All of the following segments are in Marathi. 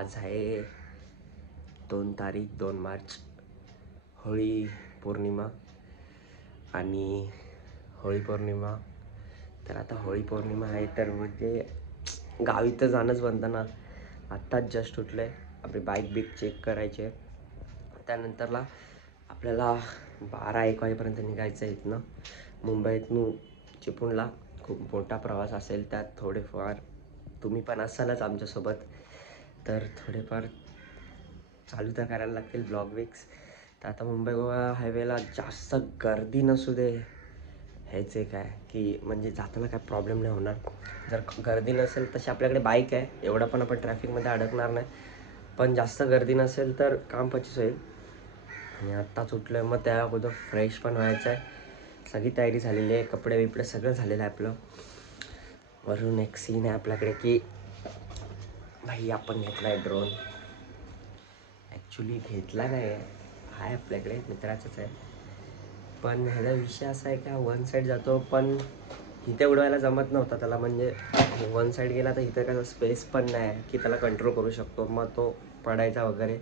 आज आहे 2 मार्च, होळी पौर्णिमा. आणि होळी पौर्णिमा तर आता होळी पौर्णिमा आहे तर म्हणजे गावी तर जाणंच बनतं ना. आत्ताच जस्ट उठलं आहे, आपली बाईक चेक करायची आहे. त्यानंतरला आपल्याला 12-1 वाजेपर्यंत निघायचं आहे इथनं मुंबईतून चिपळूणला. खूप मोठा प्रवास असेल, त्यात थोडेफार तुम्ही पण असालच आमच्यासोबत, तर थोडेफार चालू तर करायला लागतील ब्लॉग विक्स. तर आता मुंबई गोवा हायवेला जास्त गर्दी नसू दे, हेच एक आहे की म्हणजे जाताना काय प्रॉब्लेम नाही होणार. जर गर्दी नसेल तशी आपल्याकडे बाईक आहे, एवढं पण आपण ट्रॅफिकमध्ये अडकणार नाही. पण जास्त गर्दी नसेल तर काम पचीस होईल. आणि आत्ताच उठलो आहे, मग त्या अगोदर फ्रेश पण व्हायचं आहे. सगळी तयारी झालेली आहे, कपडे बिपडे सगळं झालेलं आहे आपलं. वरून एक सीन आहे आपल्याकडे की भाई आपण घेतला आहे ड्रोन. ॲक्च्युली घेतला नाही आहे आपल्याकडे, मित्राचाच आहे. पण ह्याचा विषय असा आहे का वन साईड जातो, पण इथे उडवायला जमत नव्हता त्याला. म्हणजे वन साईड गेला तर इथं कसं स्पेस पण नाही आहे की त्याला कंट्रोल करू शकतो, मग तो पडायचा वगैरे.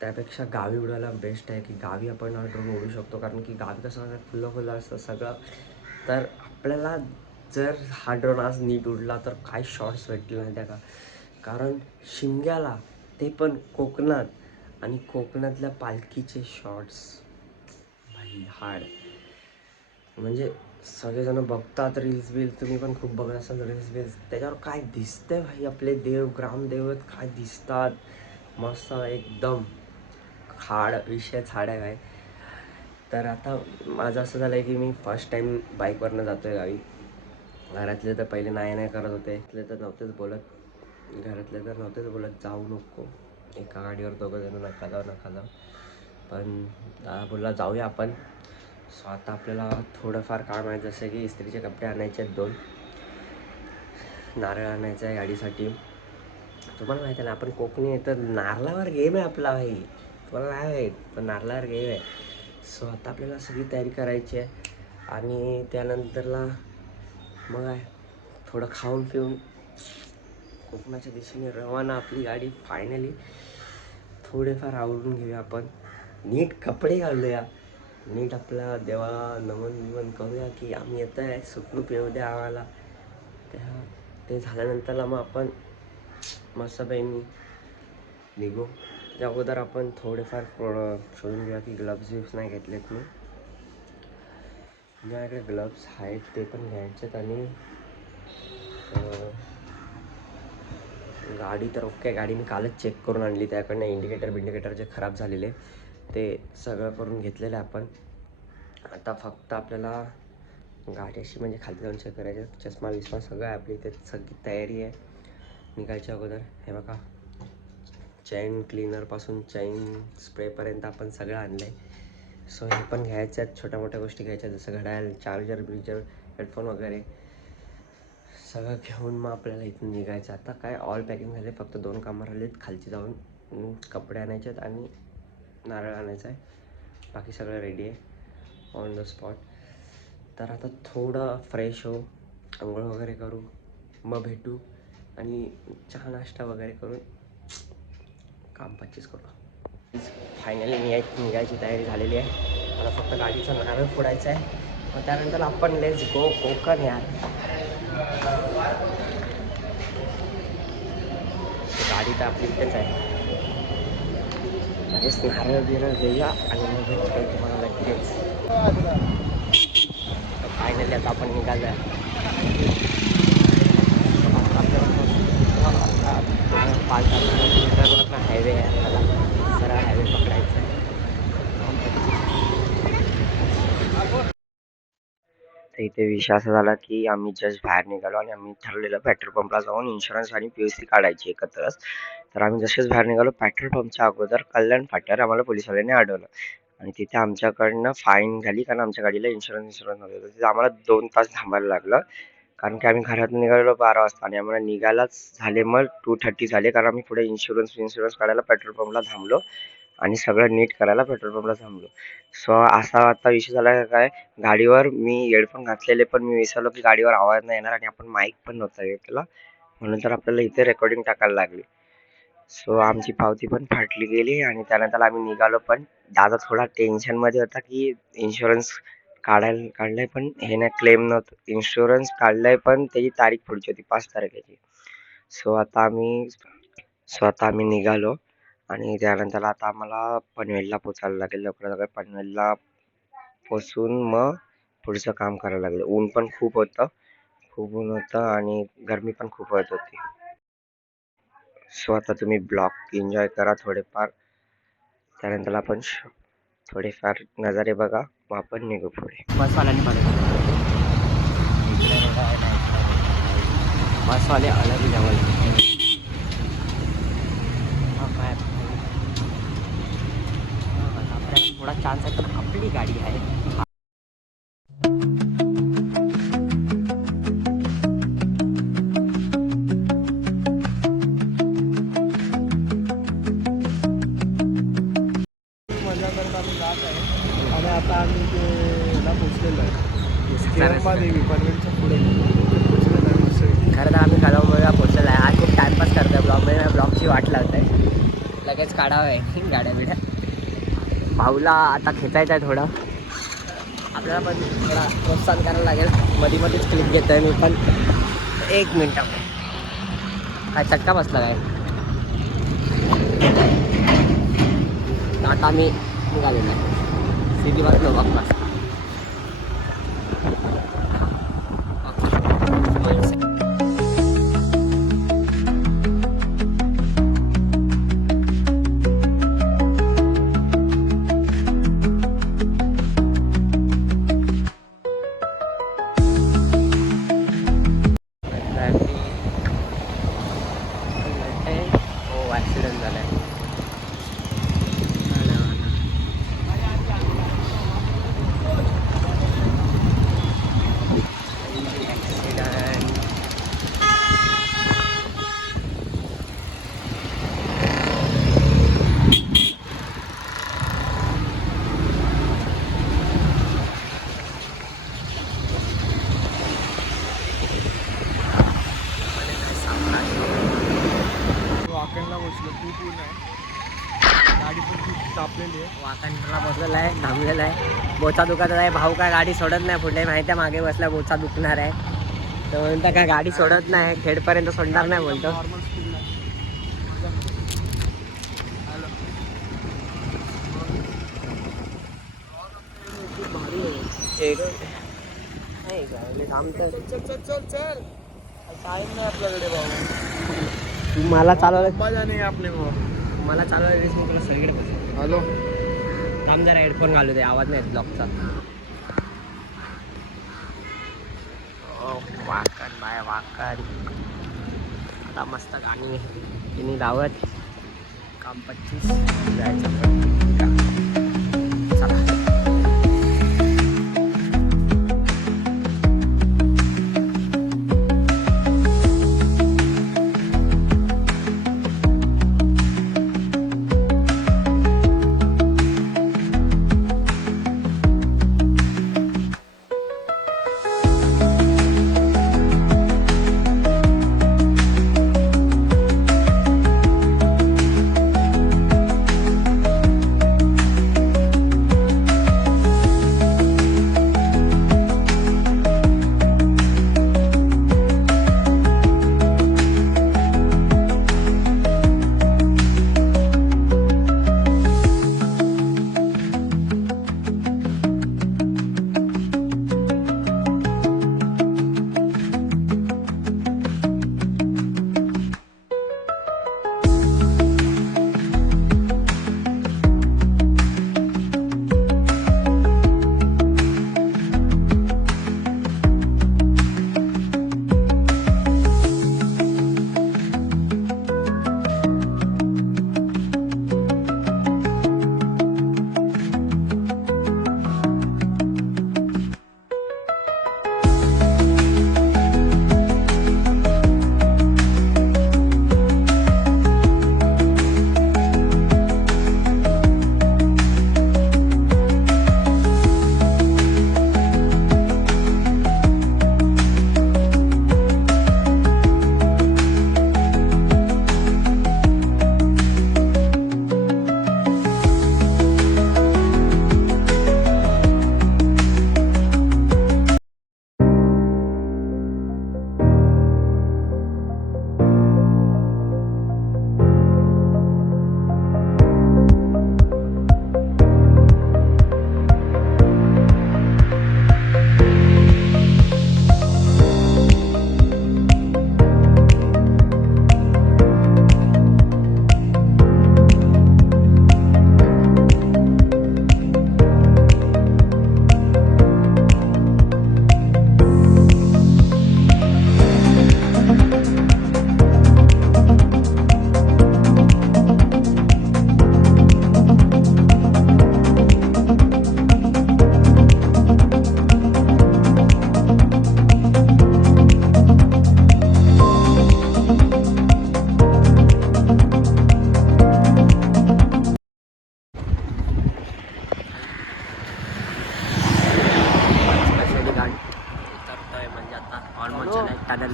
त्यापेक्षा गावी उडवायला बेस्ट आहे की गावी आपण ड्रोन उडू शकतो, कारण की गावी कसं खुलं असतं सगळं. तर आपल्याला जर हा ड्रोन आज नीट उडला तर काय शॉट्स भेटतील नाही त्या का. कारण शिमग्याला, ते पण कोकणात, आणि कोकणातल्या पालखीचे शॉट्स भाई हाड. म्हणजे सगळेजण बघतात रील्स बिल्स, तुम्ही पण खूप बघत असाल रील्स बिल्स, त्याच्यावर काय दिसतंय भाई, आपले देव ग्रामदैवत काय दिसतात मस्त एकदम. हाड विषयच हाड आहे काय. तर आता माझं असं झालं आहे की मी फर्स्ट टाईम बाईकवरनं जातो आहे गावी. घरातले तर पहिले नाही करत होते, तर नव्हतेच बोलत जाऊ नको, एका गाडीवर दोघं जण नका जाऊ. पण दादा बोलला जाऊया आपण. सो आता आपल्याला थोडंफार काम आहे, जसं की इस्त्रीचे कपडे आणायचे आहेत 2, नारळ आणायचं आहे गाडीसाठी. तुम्हाला माहिती आहे ना आपण कोकणी आहे तर नारळावर गेम आहे आपला भाई. तुम्हाला नाही माहीत पण नारळावर गेम आहे. सो आता आपल्याला सगळी तयारी करायची आहे. आणि त्यानंतरला मग आहे थोडं खाऊन पिऊन कोकणाच्या दिशेने रवाना आपली गाडी. फायनली थोडेफार आवरून घेऊया आपण, नीट कपडे घालूया, नीट आपला देवाला नमन करूया की आम्ही येतो आहे, सुखरूप येऊ द्या आम्हाला. ते झाल्यानंतरला मग आपण मस्त बहिणी निघू. त्या अगोदर आपण थोडेफार शोधून घेऊया की ग्लव्स बिव्स नाही घेतलेत मी. माझ्याकडे ग्लव्स आहेत ते पण घ्यायचेत. आणि गाडी तर ओके, गाडी मी कालच चेक करून आणली, त्याकडनं इंडिकेटर जे खराब झालेले ते सगळं करून घेतलेलं आहे आपण. आता फक्त आपल्याला गाडी अशी म्हणजे खाली जाऊन चेक करायचं, चष्मा विस्मा सगळं आहे आपली इथे, सगळी तयारी आहे निघायच्या अगोदर. हे बघा, चैन क्लीनरपासून चैन स्प्रेपर्यंत आपण सगळं आणलं आहे. सो हे पण घ्यायचं आहेत, छोट्या मोठ्या गोष्टी घ्यायच्या जसं घड्याळ, चार्जर हेडफोन वगैरे सगळं घेऊन मग आपल्याला इथून निघायचं. आता काय ऑल पॅकिंग झाले, फक्त 2 कामं राहिलेत, खालची जाऊन कपडे आणायचे आहेत आणि नारळ आणायचं आहे. बाकी सगळं रेडी आहे ऑन द स्पॉट. तर आता थोडं फ्रेश हो, आंघोळ वगैरे करू, मग भेटू आणि चहा नाश्ता वगैरे करून काम पच्चीस करू. फायनली निघायची तयारी झालेली आहे. मला फक्त गाडीचं नारळ फोडायचं आहे, मग त्यानंतर आपण लेट्स गो कोकण यार. गाडी तर आपली इथेच आहे, लगेच नारळ बिरळ देऊया आणि मग भेटतो तुम्हाला लगेच. फायनली आता आपण निघालो आहे. पाच किलोमीटरवरनं हायवे आहे, आपल्याला सरळ हायवे पकडायचा आहे. तर इथे विषय असा झाला की आम्ही जस्ट बाहेर निघालो आणि आम्ही ठरलेलं पेट्रोल पंपला जाऊन इन्शुरन्स आणि PUC काढायची एकत्रच. तर आम्ही जसेच बाहेर निघालो, पेट्रोल पंपच्या अगोदर कल्याण फाट्यावर आम्हाला पोलिसवाल्यांनी अडवलं आणि तिथे आमच्याकडनं फाईन झाली, कारण आमच्या गाडीला इन्शुरन्स नव्हतं. तिथे आम्हाला 2 तास थांबायला लागलं, कारण की आम्ही घरातून निघालेलो 12 वाजता आणि आम्हाला निघायलाच झाले मग 2:30 झाले, कारण आम्ही पुढे इन्शुरन्स काढायला पेट्रोल पंपला थांबलो आणि सगळं नीट करायला पेट्रोल पंपला थांबलो. सो असा आता विषय झाला काय, गाडीवर मी हेडफोन घातलेले पण मी विसरलो की गाडीवर आवाज नाही येणार आणि आपण माईक पण नव्हता घेतला, म्हणून तर आपल्याला इथे रेकॉर्डिंग टाकायला लागली. सो आमची पावती पण फाटली गेली आणि त्यानंतर आम्ही निघालो. पण दादा थोडा टेन्शनमध्ये होता की इन्शुरन्स काढलाय पण हे नाही, क्लेम नव्हतं. इन्शुरन्स काढलाय पण त्याची तारीख पुढची होती 5 तारखेची. सो आता आम्ही निघालो आणि त्यानंतर आता आम्हाला पनवेलला पोचायला लागेल. लवकरात पनवेलला पोचून मग पुढचं काम करायला लागलं. ऊन पण खूप होतं आणि गरमी पण खूप होत होती. सो आता तुम्ही ब्लॉग एन्जॉय करा थोडेफार. त्यानंतर आपण थोडेफार नजारे बघा, मग आपण निघू पुढे. बसवाले अलग लेवल. आपल्याला थोडा चान्स आहे पण आपली गाडी आहे. मजा करत आम्ही जात आहे आणि आता आम्ही ते ह्याला पोचलेलो आहे देवी पनवेलच्या पुढे पोचलेलो आहे मस्त. खरं तर आम्ही कदमला पोचलेला आहे. आज खूप टाइमपास करतोय ब्लॉगमध्ये. ब्लॉगची वाट लावत आहे, लगेच काढावं आहे गाड्या बिड्या. भाऊला आता खेचायचं आहे थोडं. आपल्याला पण थोडा प्रोत्साहन करायला लागेल. मधीच क्लिप घेतो आहे मी पण. 1 मिनटामध्ये काय चटका बसला काय. आता आम्ही निघालेलो आहे. सिटी बसलो वापस. ॲक्सिडेंट झाला आहे. वाकणला बसलो, खूप ऊन आहे. गाडी खूप तापलेली आहे. वाकांडला बसलेला आहे, थांबलेला आहे. बोचा दुखत आहे. भाऊ काय गाडी सोडत नाही. पुढे माहिती आहे मागे बसला बोचा दुखणार आहे, तर म्हणता काय गाडी सोडत नाही. खेडपर्यंत सोडणार नाही बोलतो. नॉर्मल स्पीडला चल टाइम नाही आपल्याकडे भाऊ. मला चालवलं, मजा नाही आपले भाऊ. मला चालवायला रेस मी तुला सगळीकडे बसतो. हॅलो, थांब जरा हेडफोन घालू दे, आवाज नाही ब्लॉकचा. वाकण बाय वाकण. आता मस्त गाणी तिने लावत काम 25 जायचं पण चला.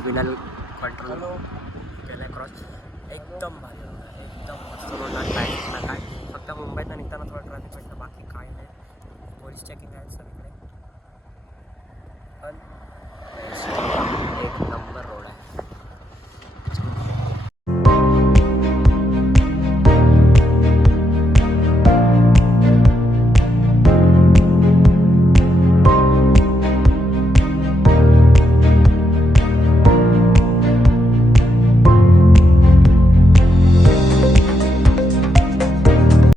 बिनाल कंट्रोल केला क्रॉस एकदम भारी होता, एकदम मस्त रोडला ट्रॅफिक ना काय. फक्त मुंबईत निघताना थोडं ट्रॅफिक भेटतं, बाकी काय नाही. पोलीस चेकिंग आहे सगळीकडे. पण